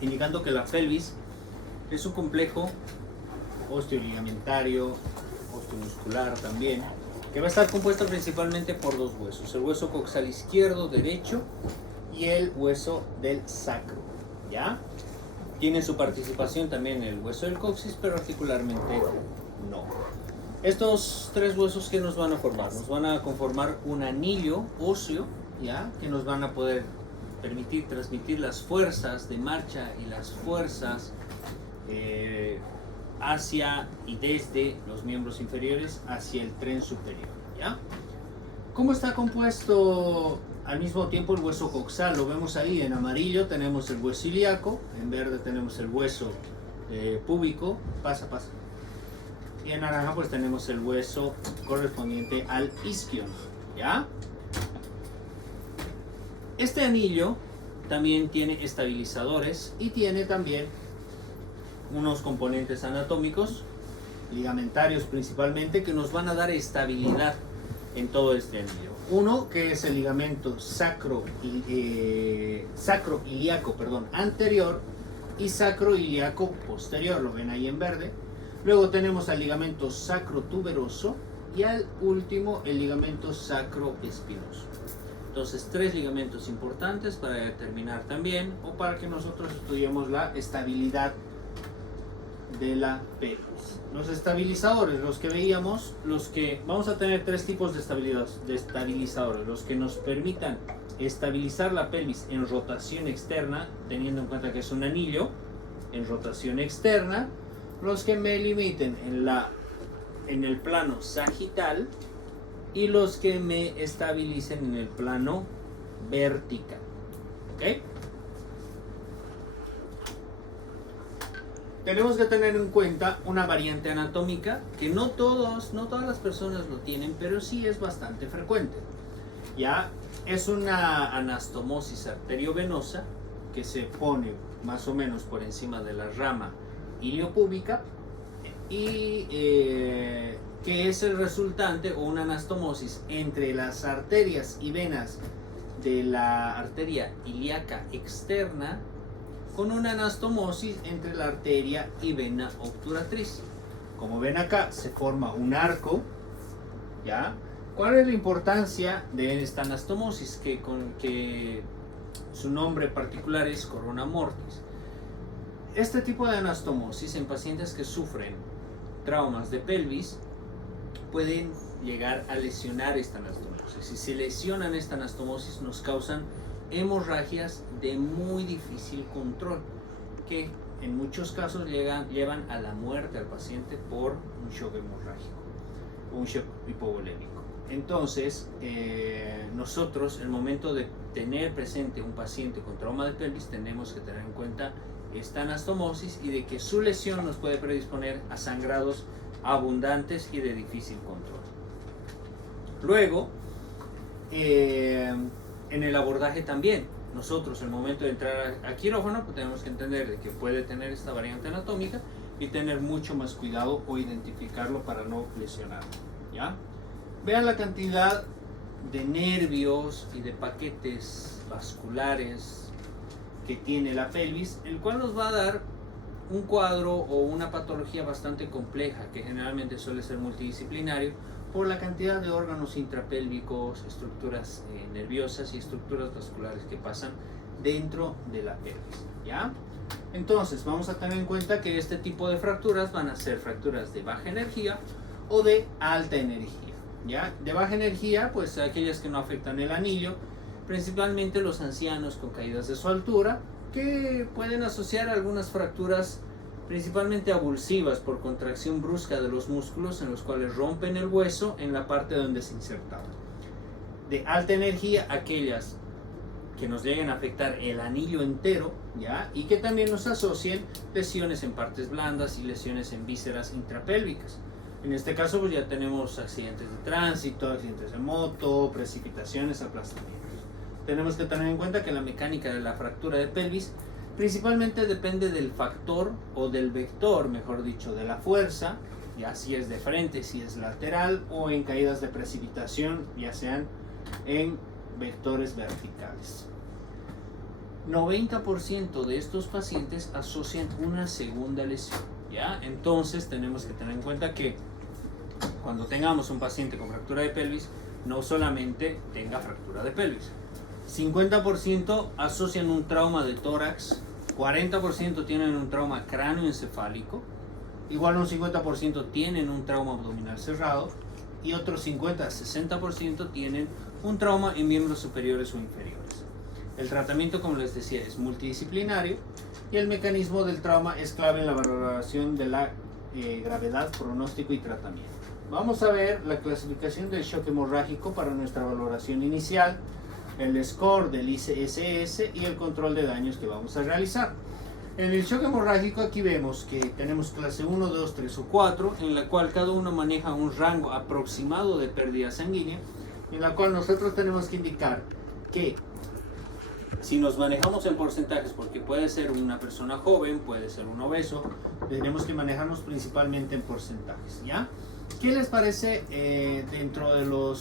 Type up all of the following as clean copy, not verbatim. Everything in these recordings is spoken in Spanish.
indicando que la pelvis es un complejo osteoligamentario, osteomuscular también, que va a estar compuesto principalmente por dos huesos, el hueso coxal izquierdo, derecho, y el hueso del sacro, ¿ya? Tiene su participación también el hueso del coxis, pero articularmente no. Estos tres huesos que nos van a formar, nos van a conformar un anillo óseo, ¿ya? Que nos van a poder permitir transmitir las fuerzas de marcha y las fuerzas hacia y desde los miembros inferiores hacia el tren superior, ¿ya? ¿Cómo está compuesto al mismo tiempo el hueso coxal? Lo vemos ahí en amarillo, tenemos el hueso ilíaco, en verde tenemos el hueso púbico, pasa. Y en naranja pues tenemos el hueso correspondiente al isquion, ¿ya? Este anillo también tiene estabilizadores y tiene también unos componentes anatómicos, ligamentarios principalmente, que nos van a dar estabilidad en todo este anillo. Uno que es el ligamento sacroiliaco anterior y sacroiliaco posterior, lo ven ahí en verde. Luego tenemos al ligamento sacrotuberoso y al último el ligamento sacroespinoso. Entonces, tres ligamentos importantes para determinar también o para que nosotros estudiemos la estabilidad de la pelvis. Los estabilizadores, los que veíamos, vamos a tener tres tipos de estabilizadores, los que nos permitan estabilizar la pelvis en rotación externa, teniendo en cuenta que es un anillo en rotación externa, los que me limiten en el plano sagital y los que me estabilicen en el plano vertical. ¿Ok? Tenemos que tener en cuenta una variante anatómica que no todas las personas lo tienen, pero sí es bastante frecuente. Ya es una anastomosis arteriovenosa que se pone más o menos por encima de la rama iliopúbica y que es el resultante o una anastomosis entre las arterias y venas de la arteria ilíaca externa con una anastomosis entre la arteria y vena obturatriz. Como ven acá, se forma un arco, ¿ya? ¿Cuál es la importancia de esta anastomosis? Que su nombre particular es corona mortis. Este tipo de anastomosis en pacientes que sufren traumas de pelvis pueden llegar a lesionar esta anastomosis. Si se lesionan esta anastomosis nos causan hemorragias de muy difícil control que en muchos casos llevan a la muerte al paciente por un shock hemorrágico o un shock hipovolémico. Entonces nosotros el momento de tener presente un paciente con trauma de pelvis tenemos que tener en cuenta esta anastomosis y de que su lesión nos puede predisponer a sangrados abundantes y de difícil control. Luego en el abordaje también, nosotros en el momento de entrar a quirófano pues tenemos que entender de que puede tener esta variante anatómica y tener mucho más cuidado o identificarlo para no lesionarlo, ¿ya? Vean la cantidad de nervios y de paquetes vasculares que tiene la pelvis, el cual nos va a dar un cuadro o una patología bastante compleja que generalmente suele ser multidisciplinario por la cantidad de órganos intrapélvicos, estructuras nerviosas y estructuras vasculares que pasan dentro de la pelvis, ¿ya? Entonces vamos a tener en cuenta que este tipo de fracturas van a ser fracturas de baja energía o de alta energía, ¿ya? De baja energía, pues aquellas que no afectan el anillo, principalmente los ancianos con caídas de su altura, que pueden asociar algunas fracturas principalmente abulsivas por contracción brusca de los músculos en los cuales rompen el hueso en la parte donde se insertaba. De alta energía, aquellas que nos lleguen a afectar el anillo entero, ¿ya? Y que también nos asocien lesiones en partes blandas y lesiones en vísceras intrapélvicas. En este caso pues ya tenemos accidentes de tránsito, accidentes de moto, precipitaciones, aplastamientos. Tenemos que tener en cuenta que la mecánica de la fractura de pelvis principalmente depende del factor o del vector, mejor dicho, de la fuerza, ya si es de frente, si es lateral o en caídas de precipitación, ya sean en vectores verticales. 90% de estos pacientes asocian una segunda lesión, ¿ya? Entonces tenemos que tener en cuenta que cuando tengamos un paciente con fractura de pelvis, no solamente tenga fractura de pelvis. 50% asocian un trauma de tórax, 40% tienen un trauma cráneoencefálico, igual un 50% tienen un trauma abdominal cerrado y otros 50-60% tienen un trauma en miembros superiores o inferiores. El tratamiento, como les decía, es multidisciplinario y el mecanismo del trauma es clave en la valoración de la gravedad, pronóstico y tratamiento. Vamos a ver la clasificación del shock hemorrágico para nuestra valoración inicial, el score del ICSS y el control de daños que vamos a realizar. En el shock hemorrágico aquí vemos que tenemos clase 1, 2, 3 o 4, en la cual cada uno maneja un rango aproximado de pérdida sanguínea, en la cual nosotros tenemos que indicar que si nos manejamos en porcentajes, porque puede ser una persona joven, puede ser un obeso, tenemos que manejarnos principalmente en porcentajes, ¿ya? ¿Qué les parece dentro de lo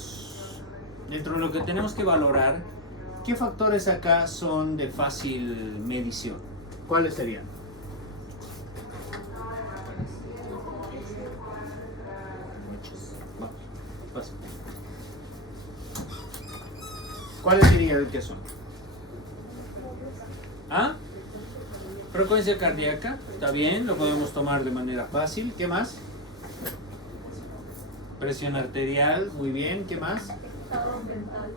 que tenemos que valorar? ¿Qué factores acá son de fácil medición? ¿Cuáles serían? Vamos. ¿Cuáles dirían que son? ¿Ah? Frecuencia cardíaca, está bien, lo podemos tomar de manera fácil. ¿Qué más? Presión arterial, muy bien. ¿Qué más? Estado mental.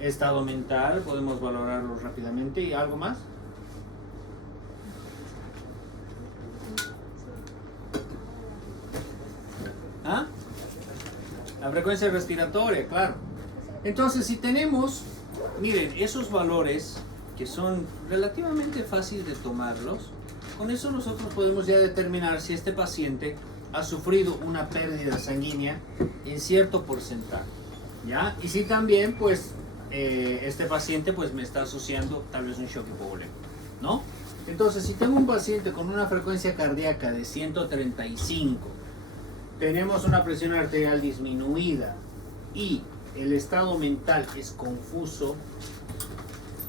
Estado mental, podemos valorarlo rápidamente. ¿Y algo más? ¿Ah? La frecuencia respiratoria, claro. Entonces, si tenemos, miren, esos valores que son relativamente fáciles de tomarlos, con eso nosotros podemos ya determinar si este paciente ha sufrido una pérdida sanguínea en cierto porcentaje, ¿ya? Y si también, pues, este paciente pues me está asociando tal vez un shock hipovolémico, ¿no? Entonces, si tengo un paciente con una frecuencia cardíaca de 135, tenemos una presión arterial disminuida y el estado mental es confuso,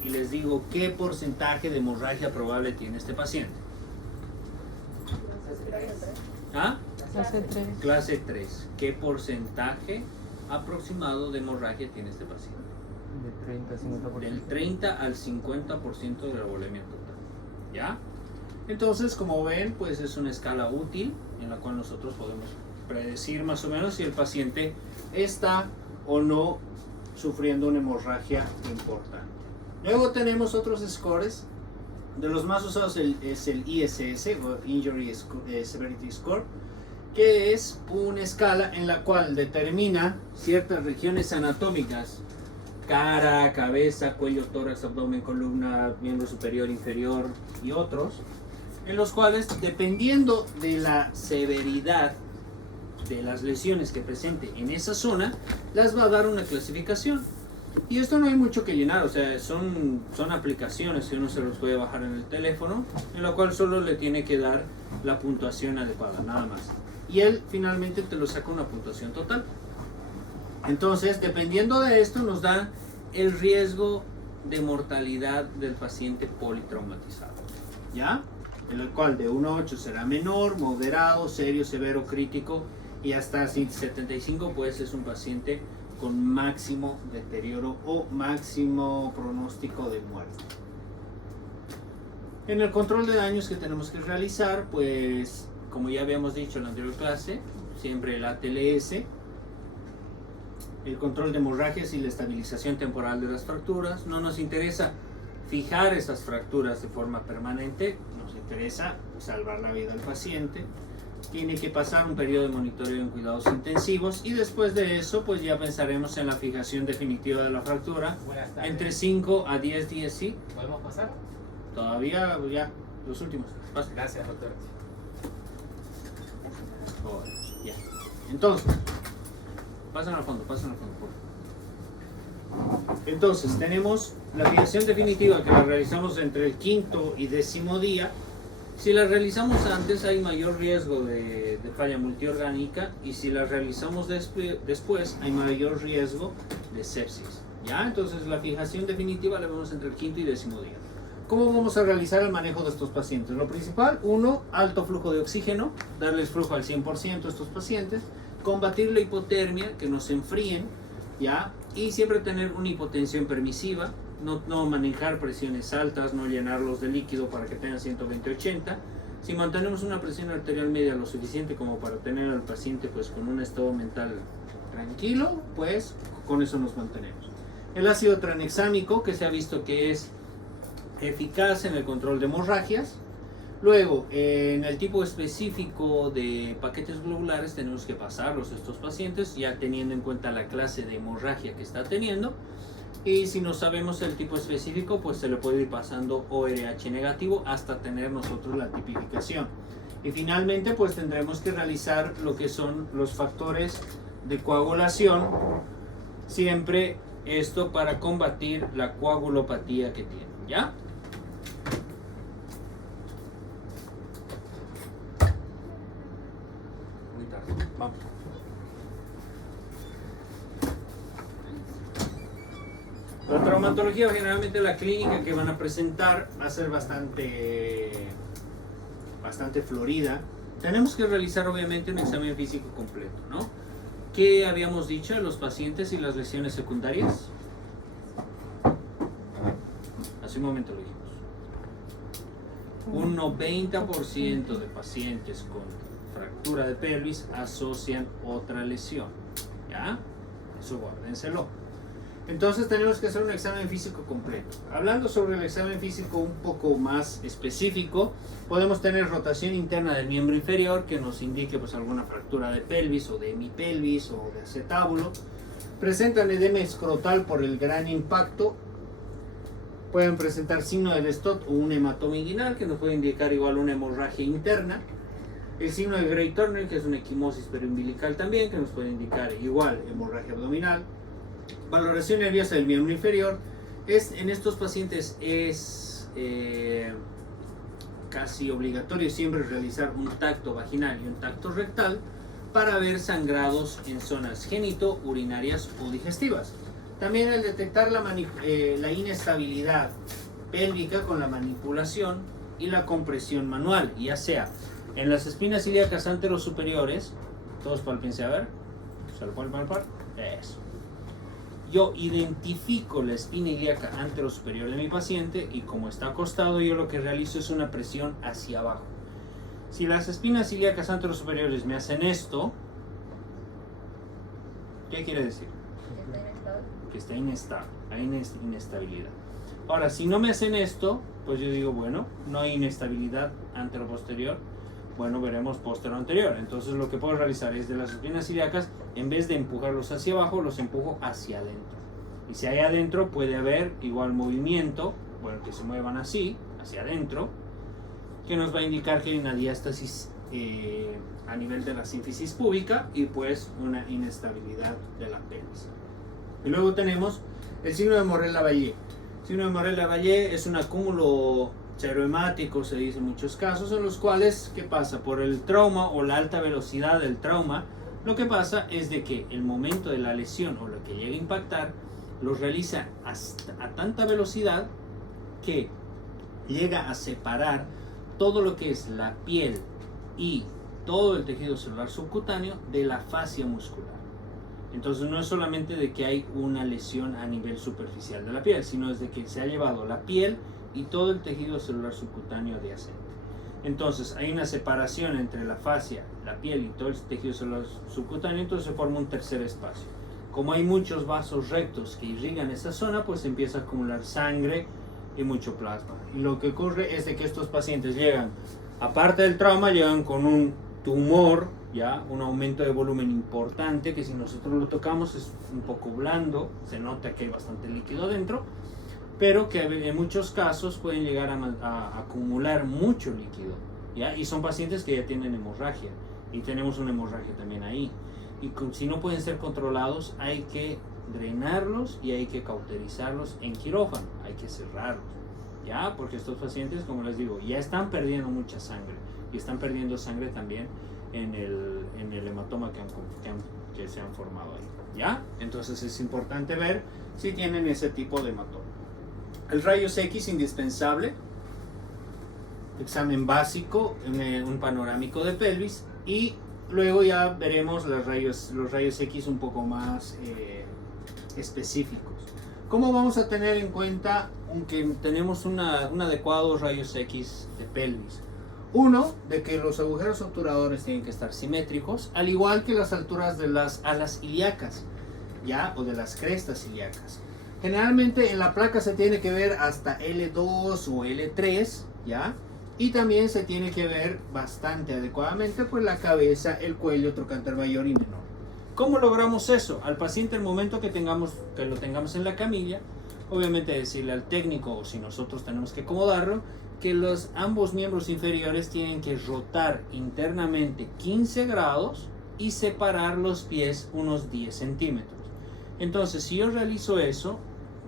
y les digo qué porcentaje de hemorragia probable tiene este paciente. ¿Ah? Clase 3. Clase 3. ¿Qué porcentaje aproximado de hemorragia tiene este paciente? De 30 a 50%. Del 30 al 50% de la volemia total. ¿Ya? Entonces, como ven, pues es una escala útil en la cual nosotros podemos predecir más o menos si el paciente está o no sufriendo una hemorragia importante. Luego tenemos otros scores. De los más usados es el ISS, o Injury Severity Score, que es una escala en la cual determina ciertas regiones anatómicas: cara, cabeza, cuello, tórax, abdomen, columna, miembro superior, inferior y otros, en los cuales, dependiendo de la severidad de las lesiones que presente en esa zona, las va a dar una clasificación. Y esto no hay mucho que llenar, o sea, son aplicaciones que uno se los puede bajar en el teléfono, en la cual solo le tiene que dar la puntuación adecuada, nada más. Y él finalmente te lo saca una puntuación total. Entonces, dependiendo de esto, nos da el riesgo de mortalidad del paciente politraumatizado, ¿ya? En el cual de 1 a 8 será menor, moderado, serio, severo, crítico, y hasta 75 pues es un paciente con máximo deterioro o máximo pronóstico de muerte. En el control de daños que tenemos que realizar, pues como ya habíamos dicho en la anterior clase, siempre el ATLS, el control de hemorragias y la estabilización temporal de las fracturas. No nos interesa fijar esas fracturas de forma permanente, nos interesa salvar la vida del paciente. Tiene que pasar un periodo de monitoreo en cuidados intensivos y después de eso pues ya pensaremos en la fijación definitiva de la fractura. Buenas tardes. Entre 5 a 10 días, ¿sí? ¿Podemos pasar? Todavía ya, los últimos. Pasa. Gracias, doctor. Joder, ya. Entonces, pasan al fondo, por favor. Entonces, tenemos la fijación definitiva que la realizamos entre el 5º y 10º día. Si la realizamos antes hay mayor riesgo de falla multiorgánica, y si la realizamos después hay mayor riesgo de sepsis. ¿Ya? Entonces la fijación definitiva la vemos entre el 5º y 10º día. ¿Cómo vamos a realizar el manejo de estos pacientes? Lo principal, uno, alto flujo de oxígeno, darles flujo al 100% a estos pacientes, combatir la hipotermia, que no se enfríen, ¿ya? Y siempre tener una hipotensión permisiva, no manejar presiones altas, no llenarlos de líquido para que tengan 120-80. Si mantenemos una presión arterial media lo suficiente como para tener al paciente pues con un estado mental tranquilo, pues con eso nos mantenemos. El ácido tranexámico, que se ha visto que es eficaz en el control de hemorragias. Luego, en el tipo específico de paquetes globulares tenemos que pasarlos a estos pacientes ya teniendo en cuenta la clase de hemorragia que está teniendo. Y si no sabemos el tipo específico, pues se le puede ir pasando ORH negativo hasta tener nosotros la tipificación. Y finalmente, pues tendremos que realizar lo que son los factores de coagulación, siempre esto para combatir la coagulopatía que tiene, ¿ya? Muy tarde, vamos. La traumatología, generalmente la clínica que van a presentar va a ser bastante florida. Tenemos que realizar obviamente un examen físico completo, ¿no? ¿Qué habíamos dicho de los pacientes y las lesiones secundarias? Hace un momento lo dijimos. Un 90% de pacientes con fractura de pelvis asocian otra lesión, ¿ya? Eso guárdenselo. Entonces tenemos que hacer un examen físico completo. Hablando sobre el examen físico un poco más específico, podemos tener rotación interna del miembro inferior que nos indique pues alguna fractura de pelvis o de hemipelvis o de acetábulo. Presentan edema escrotal por el gran impacto. Pueden presentar signo del Stott o un hematoma inguinal que nos puede indicar igual una hemorragia interna. El signo de Gray Turner, que es una equimosis periumbilical también, que nos puede indicar igual hemorragia abdominal. Valoración nerviosa del miembro inferior. En estos pacientes es casi obligatorio siempre realizar un tacto vaginal y un tacto rectal para ver sangrados en zonas genito, urinarias o digestivas. También el detectar la inestabilidad pélvica con la manipulación y la compresión manual, ya sea en las espinas ilíacas anterosuperiores. Todos palpense a ver. ¿Se lo pueden palpar? Eso. Yo identifico la espina ilíaca anterosuperior de mi paciente y como está acostado yo lo que realizo es una presión hacia abajo. Si las espinas ilíacas anterosuperiores me hacen esto, ¿qué quiere decir? Que está inestable, hay inestabilidad. Ahora, si no me hacen esto, pues yo digo, bueno, no hay inestabilidad anteroposterior, bueno, veremos posterior-anterior. Entonces lo que puedo realizar es de las espinas ilíacas, en vez de empujarlos hacia abajo, los empujo hacia adentro. Y si hay adentro puede haber igual movimiento, bueno, que se muevan así, hacia adentro, que nos va a indicar que hay una diástasis a nivel de la sínfisis púbica y pues una inestabilidad de la pelvis. Y luego tenemos el signo de Morel-Lavallée. El signo de Morel-Lavallée es un acúmulo cerohemático, se dice en muchos casos, en los cuales, ¿qué pasa? Por el trauma o la alta velocidad del trauma, lo que pasa es de que el momento de la lesión o lo que llega a impactar, los realiza a tanta velocidad que llega a separar todo lo que es la piel y todo el tejido celular subcutáneo de la fascia muscular. Entonces no es solamente de que hay una lesión a nivel superficial de la piel, sino es de que se ha llevado la piel y todo el tejido celular subcutáneo adyacente. Entonces hay una separación entre la fascia, la piel y todo el tejido celular subcutáneo, entonces se forma un tercer espacio. Como hay muchos vasos rectos que irrigan esa zona, pues empieza a acumular sangre y mucho plasma. Y lo que ocurre es de que estos pacientes llegan, aparte del trauma, llegan con un tumor, ya un aumento de volumen importante, que si nosotros lo tocamos es un poco blando, se nota que hay bastante líquido dentro, pero que en muchos casos pueden llegar a acumular mucho líquido, ¿ya? Y son pacientes que ya tienen hemorragia, y tenemos una hemorragia también ahí. Y si no pueden ser controlados, hay que drenarlos y hay que cauterizarlos en quirófano, hay que cerrarlos, ¿ya? Porque estos pacientes, como les digo, ya están perdiendo mucha sangre, y están perdiendo sangre también en el hematoma que se han formado ahí, ¿ya? Entonces es importante ver si tienen ese tipo de hematoma. El rayos X indispensable, examen básico, un panorámico de pelvis, y luego ya veremos los rayos X un poco más específicos. ¿Cómo vamos a tener en cuenta que tenemos un adecuado rayos X de pelvis? Uno, de que los agujeros obturadores tienen que estar simétricos, al igual que las alturas de las alas ilíacas, ¿ya? O de las crestas ilíacas. Generalmente en la placa se tiene que ver hasta L2 o L3, ¿ya? Y también se tiene que ver bastante adecuadamente pues la cabeza, el cuello, trocánter mayor y menor. ¿Cómo logramos eso? Al paciente, el momento que lo tengamos en la camilla, obviamente decirle al técnico, o si nosotros tenemos que acomodarlo, que ambos miembros inferiores tienen que rotar internamente 15 grados y separar los pies unos 10 centímetros. Entonces, si yo realizo eso,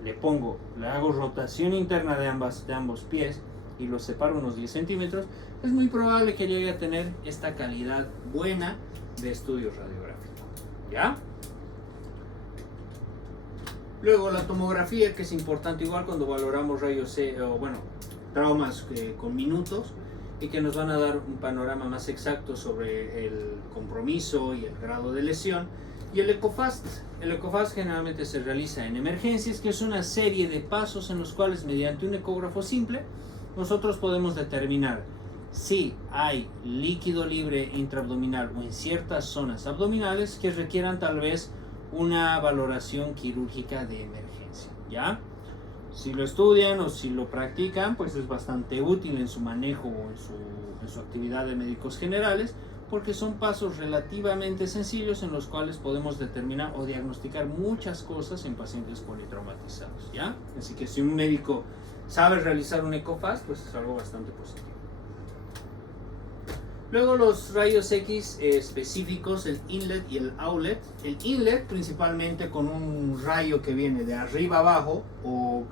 le hago rotación interna de ambos pies y los separo unos 10 centímetros, es muy probable que llegue a tener esta calidad buena de estudio radiográfico. ¿Ya? Luego la tomografía, que es importante igual cuando valoramos traumas con minutos, y que nos van a dar un panorama más exacto sobre el compromiso y el grado de lesión. Y el ECOFAST. El ECOFAST generalmente se realiza en emergencias, que es una serie de pasos en los cuales mediante un ecógrafo simple nosotros podemos determinar si hay líquido libre intraabdominal o en ciertas zonas abdominales que requieran tal vez una valoración quirúrgica de emergencia, ¿ya? Si lo estudian o si lo practican, pues es bastante útil en su manejo o en su actividad de médicos generales, porque son pasos relativamente sencillos en los cuales podemos determinar o diagnosticar muchas cosas en pacientes politraumatizados, ¿ya? Así que si un médico sabe realizar un ECOFAST, pues es algo bastante positivo. Luego los rayos X específicos, el inlet y el outlet. El inlet principalmente con un rayo que viene de arriba abajo o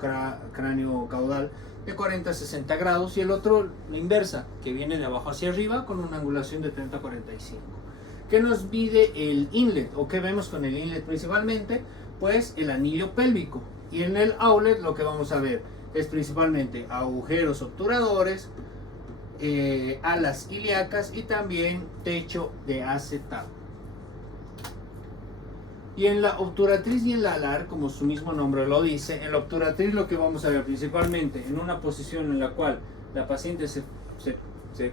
cráneo caudal de 40 a 60 grados, y el otro la inversa, que viene de abajo hacia arriba con una angulación de 30 a 45. ¿Qué nos mide el inlet o qué vemos con el inlet principalmente? Pues el anillo pélvico. Y en el outlet lo que vamos a ver es principalmente agujeros obturadores, alas ilíacas y también techo de acetábulo. Y en la obturatriz y en la alar, como su mismo nombre lo dice, en la obturatriz lo que vamos a ver principalmente en una posición en la cual la paciente se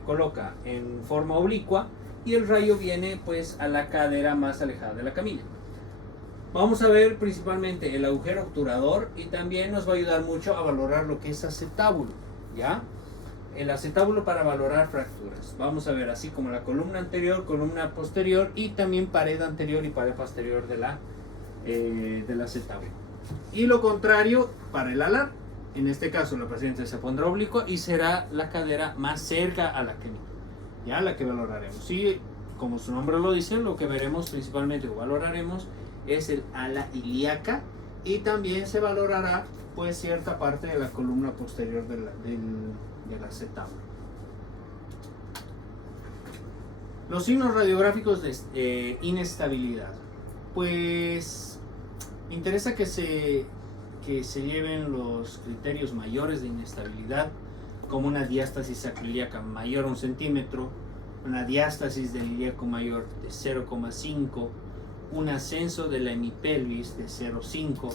coloca en forma oblicua y el rayo viene pues a la cadera más alejada de la camilla. Vamos a ver principalmente el agujero obturador, y también nos va a ayudar mucho a valorar lo que es acetábulo, ¿ya? El acetábulo para valorar fracturas. Vamos a ver así como la columna anterior, columna posterior y también pared anterior y pared posterior del acetábulo. Y lo contrario para el alar. En este caso la paciente se pondrá oblicua y será la cadera más cerca a la camilla, ya la que valoraremos. Y como su nombre lo dice, lo que veremos principalmente o valoraremos es el ala ilíaca, y también se valorará pues cierta parte de la columna posterior del acetábulo. Los signos radiográficos de inestabilidad, pues interesa que se lleven los criterios mayores de inestabilidad, como una diástasis sacroiliaca mayor a 1 centímetro, una diástasis del ilíaco mayor de 0,5, un ascenso de la hemipelvis de 0,5,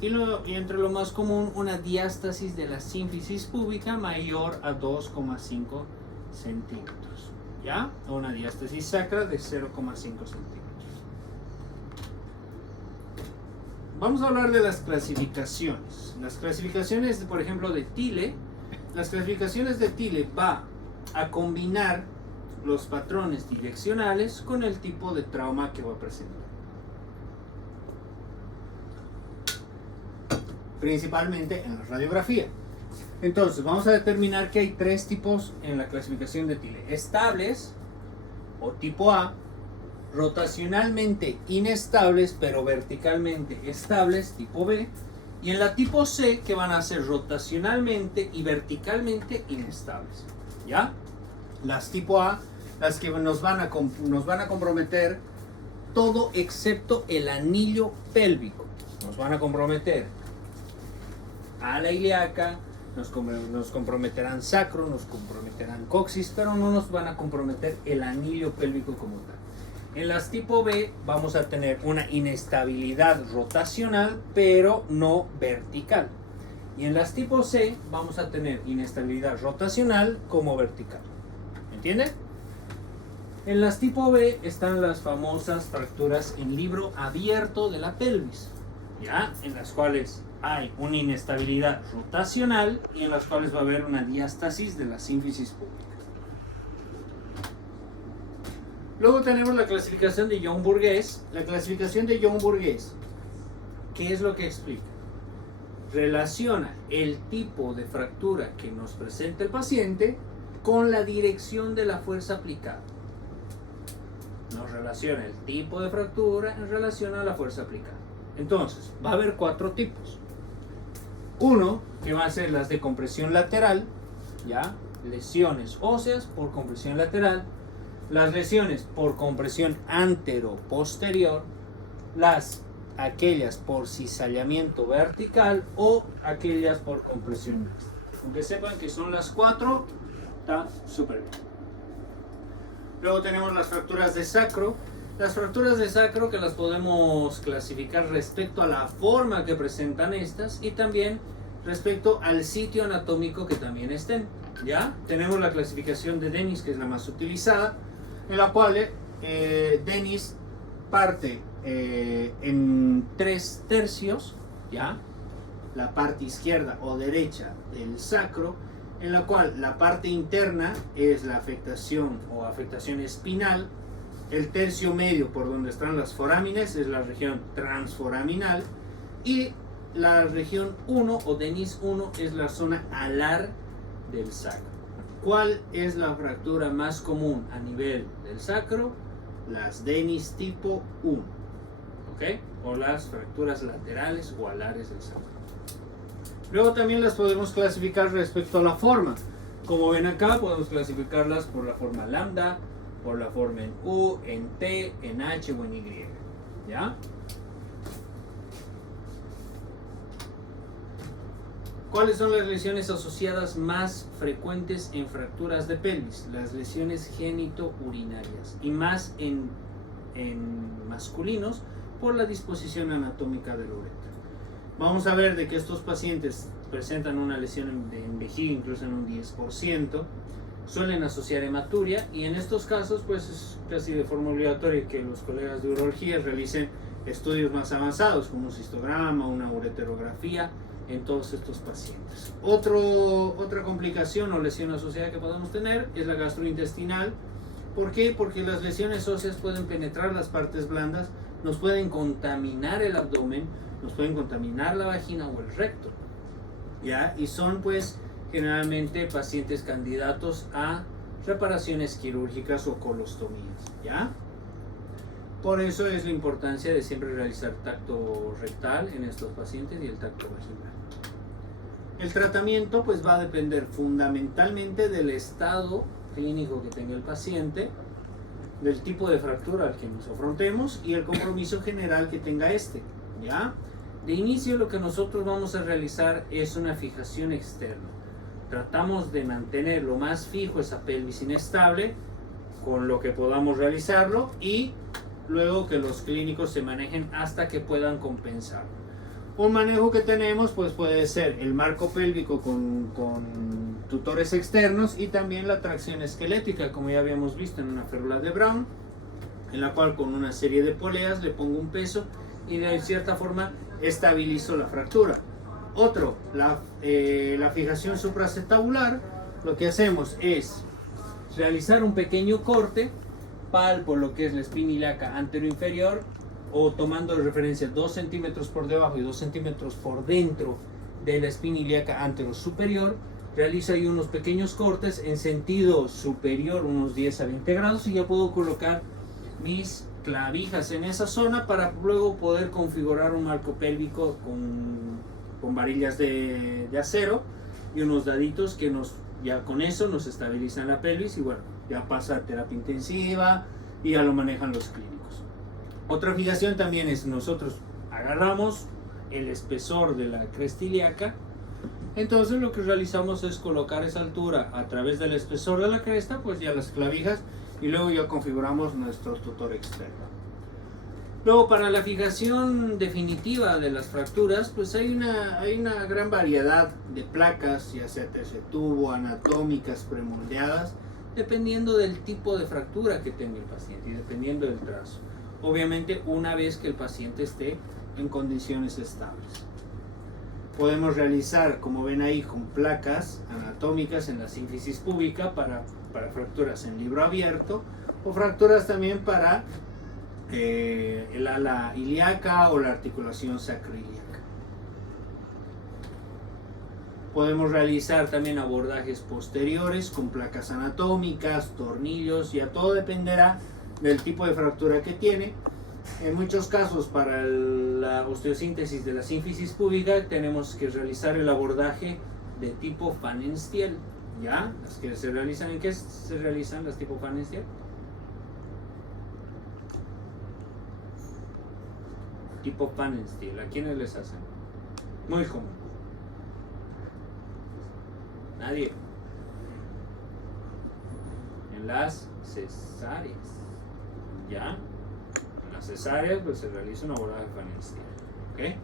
y entre lo más común, una diástasis de la sínfisis púbica mayor a 2,5 centímetros, ¿ya? O una diástasis sacra de 0,5 centímetros. Vamos a hablar de las clasificaciones. Las clasificaciones, por ejemplo, de Thiele. Las clasificaciones de Thiele va a combinar los patrones direccionales con el tipo de trauma que va a presentar. Principalmente en la radiografía. Entonces vamos a determinar que hay 3 tipos en la clasificación de Thiele: estables o tipo A, rotacionalmente inestables pero verticalmente estables, tipo B, y en la tipo C, que van a ser rotacionalmente y verticalmente inestables, ¿ya? Las tipo A, las que nos van a comprometer todo excepto el anillo pélvico. Nos van a comprometer a la ilíaca, nos comprometerán sacro, nos comprometerán coxis, pero no nos van a comprometer el anillo pélvico como tal. En las tipo B vamos a tener una inestabilidad rotacional, pero no vertical. Y en las tipo C vamos a tener inestabilidad rotacional como vertical. ¿Me entienden? En las tipo B están las famosas fracturas en libro abierto de la pelvis, ¿ya? En las cuales hay una inestabilidad rotacional y en las cuales va a haber una diástasis de la sínfisis pública. Luego tenemos la clasificación de Young-Burgess. La clasificación de Young-Burgess, ¿qué es lo que explica? Relaciona el tipo de fractura que nos presenta el paciente con la dirección de la fuerza aplicada. Nos relaciona el tipo de fractura en relación a la fuerza aplicada. Entonces, va a haber 4 tipos. Uno, que va a ser las de compresión lateral, ¿ya? Lesiones óseas por compresión lateral. Las lesiones por compresión antero-posterior. Aquellas por cizallamiento vertical o aquellas por compresión. Aunque sepan que son las 4, está súper bien. Luego tenemos las fracturas de sacro. Las fracturas de sacro que las podemos clasificar respecto a la forma que presentan estas y también respecto al sitio anatómico que también estén. ¿Ya? Tenemos la clasificación de Dennis, que es la más utilizada, en la cual Dennis parte en 3 tercios, ¿ya? La parte izquierda o derecha del sacro, en la cual la parte interna es la afectación o afectación espinal, el tercio medio por donde están las forámines es la región transforaminal y la región 1 o Dennis 1 es la zona alar del sacro. ¿Cuál es la fractura más común a nivel del sacro? Las Dennis tipo 1, ¿ok? O las fracturas laterales o alares del sacro. Luego también las podemos clasificar respecto a la forma. Como ven acá, podemos clasificarlas por la forma lambda, por la forma en U, en T, en H o en Y. ¿Ya? ¿Cuáles son las lesiones asociadas más frecuentes en fracturas de pelvis? Las lesiones genitourinarias y más en masculinos por la disposición anatómica del uretra. Vamos a ver de que estos pacientes presentan una lesión en vejiga, incluso en un 10%, suelen asociar hematuria y en estos casos pues es casi de forma obligatoria que los colegas de urología realicen estudios más avanzados como un cistograma, una ureterografía en todos estos pacientes. Otra complicación o lesión asociada que podemos tener es la gastrointestinal. ¿Por qué? Porque las lesiones óseas pueden penetrar las partes blandas, nos pueden contaminar el abdomen, nos pueden contaminar la vagina o el recto, ¿ya? Y son pues generalmente pacientes candidatos a reparaciones quirúrgicas o colostomías, ¿ya? Por eso es la importancia de siempre realizar tacto rectal en estos pacientes y el tacto vaginal. El tratamiento pues va a depender fundamentalmente del estado clínico que tenga el paciente, del tipo de fractura al que nos afrontemos y el compromiso general que tenga este, ¿ya? De inicio lo que nosotros vamos a realizar es una fijación externa. Tratamos de mantener lo más fijo esa pelvis inestable con lo que podamos realizarlo y luego que los clínicos se manejen hasta que puedan compensar. Un manejo que tenemos pues puede ser el marco pélvico con tutores externos y también la tracción esquelética, como ya habíamos visto en una férula de Brown, en la cual con una serie de poleas le pongo un peso y de cierta forma estabilizo la fractura. Otro, la fijación supraacetabular, lo que hacemos es realizar un pequeño corte, palpo lo que es la espina ilíaca anteroinferior o tomando de referencia 2 centímetros por debajo y 2 centímetros por dentro de la espina ilíaca anterosuperior, realizo ahí unos pequeños cortes en sentido superior, unos 10 a 20 grados y ya puedo colocar mis clavijas en esa zona para luego poder configurar un marco pélvico con varillas de acero y unos daditos que ya con eso nos estabilizan la pelvis y bueno, ya pasa a terapia intensiva y ya lo manejan los clínicos. Otra fijación también es nosotros agarramos el espesor de la cresta ilíaca Entonces lo que realizamos es colocar esa altura a través del espesor de la cresta, pues ya las clavijas, y luego ya configuramos nuestro tutor externo. Luego, para la fijación definitiva de las fracturas, pues hay una gran variedad de placas, ya sea tercer tubo, anatómicas, premoldeadas, dependiendo del tipo de fractura que tenga el paciente y dependiendo del trazo. Obviamente, una vez que el paciente esté en condiciones estables. Podemos realizar, como ven ahí, con placas anatómicas en la sínfisis púbica para fracturas en libro abierto, o fracturas también para el ala ilíaca o la articulación sacroiliaca. Podemos realizar también abordajes posteriores con placas anatómicas, tornillos, ya todo dependerá del tipo de fractura que tiene. En muchos casos, para la osteosíntesis de la sínfisis púbica, tenemos que realizar el abordaje de tipo Pfannenstiel. ¿Ya? Las que se realizan, ¿en qué se realizan las tipo Pfannenstiel? Tipo Pfannenstiel, ¿a quiénes les hacen? Muy común. Nadie. En las cesáreas. ¿Ya? En las cesáreas pues se realiza un abordaje Pfannenstiel. ¿Ok?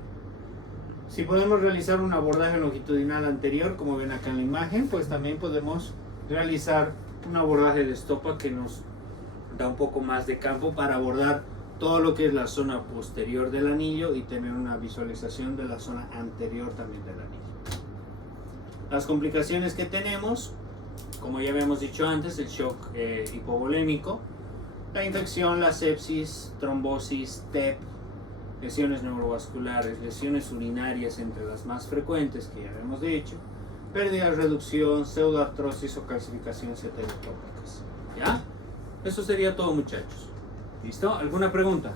Si podemos realizar un abordaje longitudinal anterior, como ven acá en la imagen, pues también podemos realizar un abordaje de estopa que nos da un poco más de campo para abordar todo lo que es la zona posterior del anillo y tener una visualización de la zona anterior también del anillo. Las complicaciones que tenemos, como ya habíamos dicho antes, el shock hipovolémico, la infección, la sepsis, trombosis, TEP, lesiones neurovasculares, lesiones urinarias entre las más frecuentes que ya habíamos dicho, pérdida, reducción, pseudoartrosis o calcificaciones heterotópicas. ¿Ya? Eso sería todo, muchachos. ¿Listo? ¿Alguna pregunta?